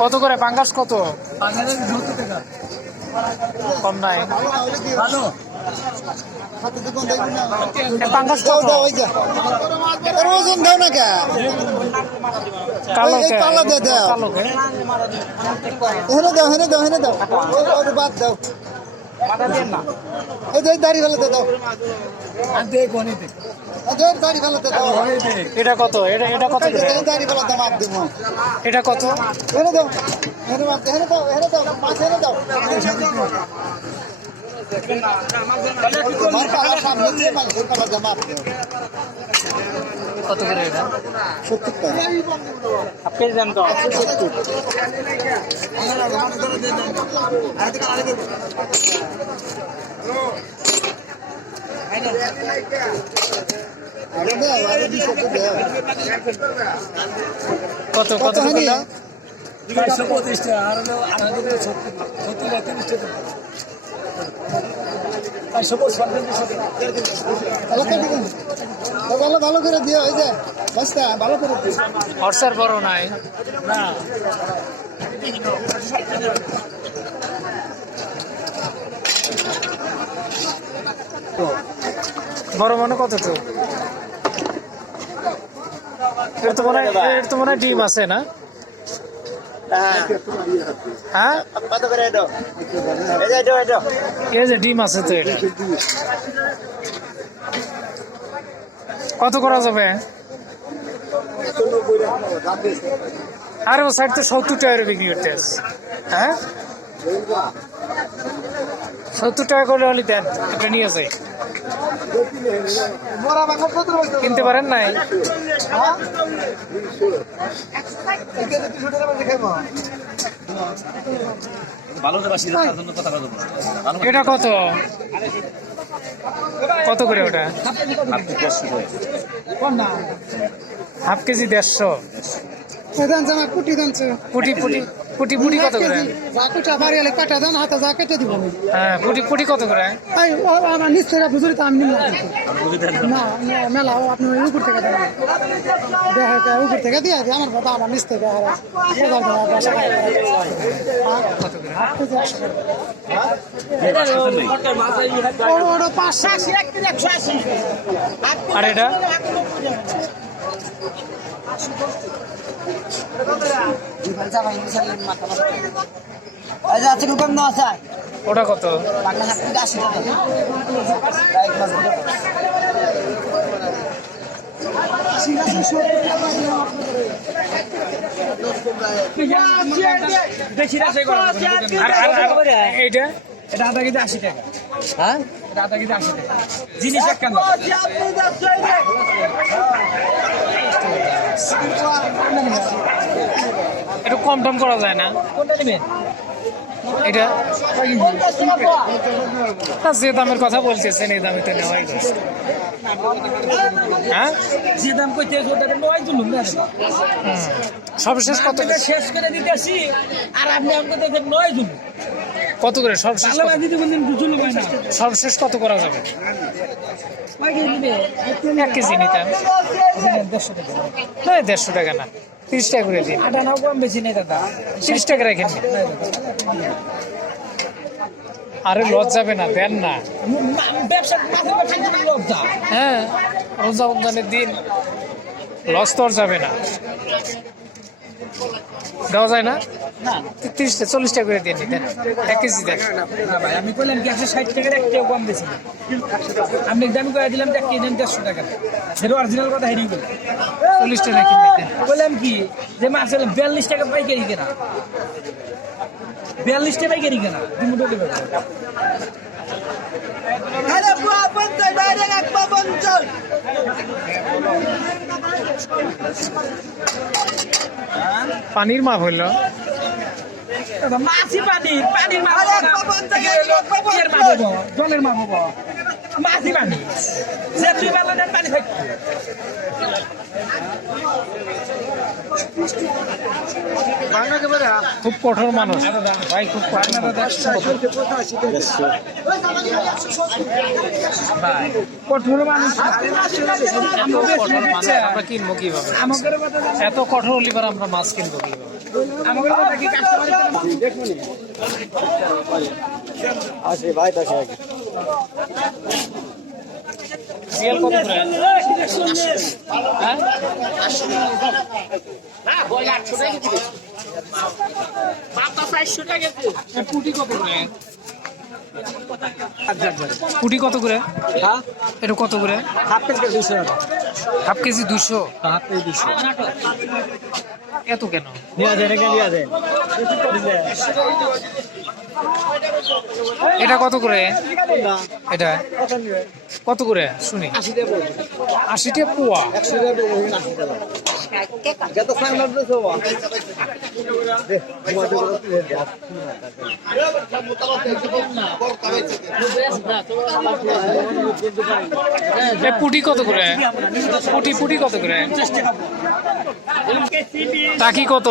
কত করে? পাঙ্গাস কত? কম নাই। ভালো এ পাঙ্গাস কত? ওজন দাও না কে? কালো কালো দে। দাও। কালো হেনে দাও হেনে দাও হেনে দাও। বাদ দাড়ি ফেলাতে দাও দাড়ি ফেলাতে দাও এটা কত? এটা এটা কত দাড়ি ফেলাতে মাপ দিব এটা কত? হেনে দাও হেনে মাপ হেনে দাও হেনে দাও মাছ হেনে দাও সামনে দিয়ে পালাতে মাপ দাও কত করে এটা? সত্তর টাকা? আপনি দেন তো আরে দাও আরে বিশ টাকা দাও কত কত কত হানি করে ভালো করে দিবেন তো ভালো ভালো করে দিও এই যে বাস্তা ভালো করে দিও হর্ষার বড় নাই। বড় মনে কত তো? এর তো মনে হয় এর তো মনে হয় ডিম আছে না? হ্যাঁ? কত করে যে দাও? দাও। এই যে ডিম আছে তো এটা। কত করা যাবে? আরে ও সাইড তো সত্তর টাকা বিক্রি করতে হ্যাঁ? সত্তর টাকা করে হলে দেন এটা নিয়ে যাই। কিনতে পারেন নাই? এটা কত? কত করে ওটা? হাফ কেজি দেড়শো। দান জামা কুটি দানছে পুটি পুটি পুটি পুটি কত করে যা কুটা বাড়ি এলে কাটা দেন হাতে যা কেটে দিব হ্যাঁ পুটি পুটি কত করে ও আমার নিচ থেকে বুঝলি তো আমি নিলাম না না, মেলা আপনি ওই উপর থেকে দেন দেখা উপর থেকে দিয়ে দিই আমার কথা আমার নিচ থেকে বাসা কত করে ওটা পাঁচশো আর এটা আচ্ছা ওটা কত? এইটা? এটা আধা কেজি আশি টাকা। হ্যাঁ? এটা আধা কেজি আশি টাকা। জিনিস এক কেন একটু কম টম করা যায় না? এটা? না, যে দামের কথা বলতেছেন এই দামে তো নেওয়াই কষ্ট হ্যাঁ? যে দাম কইতে ওটা নয় জুলুম না? সর্বশেষ কত? শেষ করে দিতেছি আর আপনি আমাকে দেখেন নয় জুলুম কত করে সর্বশেষ না সর্বশেষ কত করা যাবে? এক কেজি নিতাম দেড়শো টাকা হ্যাঁ দেড়শো টাকা না তিরিশ টাকা করে দিন। আটা নাও কম বেশি নেই দাদা। তিরিশ টাকা রাখেন আরে লজ যাবে না দেন না। হ্যাঁ রোজা রমজানের দিন লস তো যাবে না। দেওয়া যায় না? না তিরিশ টাকা চল্লিশ টাকা করে দিয়ে দেন এক কেজি দেন। না ভাই আমি বললাম কি একশো ষাট টাকার একটাও কম বেশি না। আপনি দামি করে দিলাম এক কেজি দেড়শো টাকা সেটা অরিজিনাল কথা হেরিয়ে গেল চল্লিশ টাকা কিনে বললাম কি যে মাছ বিয়াল্লিশ টাকা পাইকারি কেনা। বিয়াল্লিশ টাকা পাইকারি কেনা তুমি ডলে পানির মাপ হইল। মাছি পানি পানির মাপ জলের মাপ হব, মাছ হব যে তুই বেলা পানি থাকবে খুব কঠোর মানুষ। ভাই খুব কঠোর মানুষ। আমরা কিনবো কীভাবে? এত কঠোর লিভার আমরা মাছ কিনবো কীভাবে? আমাদের কথা কি কাস্টমার সিএল কত করে? হ্যাঁ? এ পুটি কত করে পুটি কত করে এটা কত করে? হাফ কেজি দুশো হাফ কেজি দুশো হাফ কেজি দুশো এত কেন? যায় নিয়ে যায় এটা কত করে? এটা? কত করে? শুনি। আশি টাকা পোয়া। পুটি কত করে? পুটি পুটি কত করে? টাকি কত?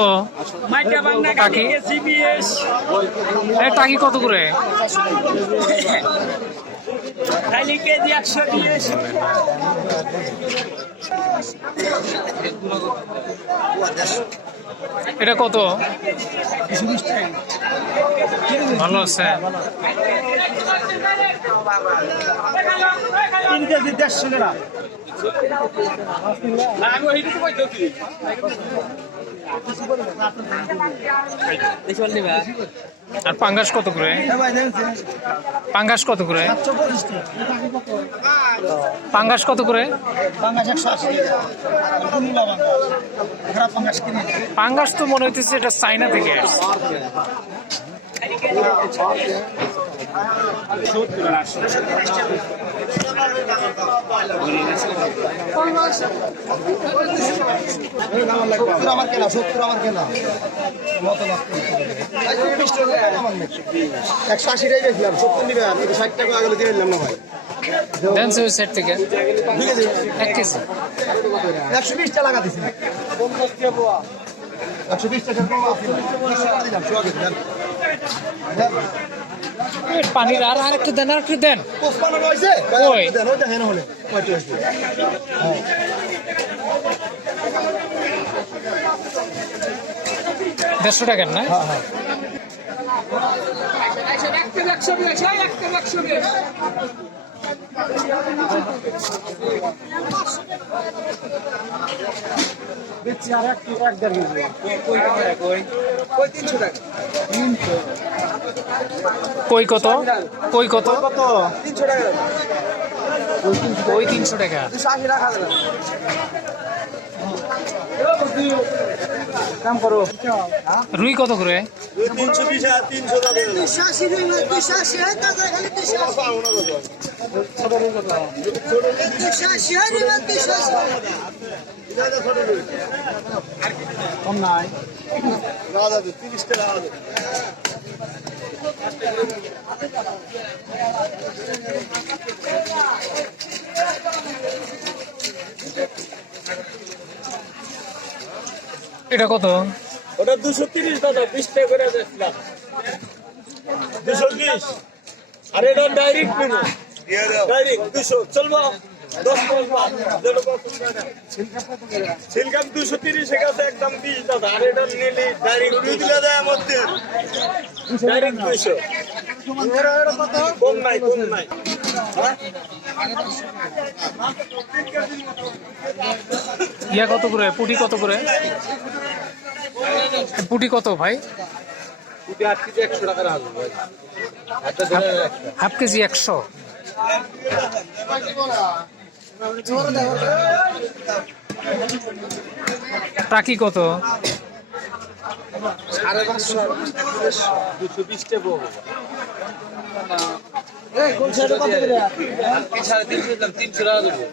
টাকি কত করে? কেজি একশো দিয়ে এটা কত? ভালো আছে। তিন কেজি দেড়শো টাকা আর পাঙ্গাস কত করে? পাঙ্গাস কত করে? পাঙ্গাস কত করে? পাঙ্গাস তো মনে হইতেছে এটা চাইনা থেকে আসছে। আমার কেনা সত্তর আমার কেনা একশো আশি টাকা। গেছিলাম সত্তর নিবে আর ষাট টাকা আগে দিয়ে থেকে পানির আর আরেকটু দেন আরেকটু দেন। হয়েছে? ওই। দেন ওইটা হলে। দেড়শো টাকার না? হ্যাঁ হ্যাঁ। দিচ্ছি আর এক এক দেড় কেজি। কই তিনশো টাকা? কই কত? কই কত? তিনশো টাকা ওই তিনশো টাকা? কাম করো। রুই কত করে? কম নাই। তিরিশ টাকা এটা কত? ওটা দুশো তিরিশ দাদা বিশ টাকা করে দুশো বিশ। আর এটা ডাইরেক্ট নেব। ডাইরেক্ট দুশো। চলবো? দশ দুশো তিরিশ একদম বিশ দাদা। আর এটা নিলে ডাইরেক্ট দিলে দেয় মধ্যে ডাইরেক্ট দুইশো। কম নাই কম নাই। ইয়া কত করে? পুটি কত করে? পুটি কত ভাই? একশো টাকা হাফ কেজি একশো। টাকি কত? সাড়ে পাঁচশো দুশো বিশ টাকা তিনশো টাকা দেবো।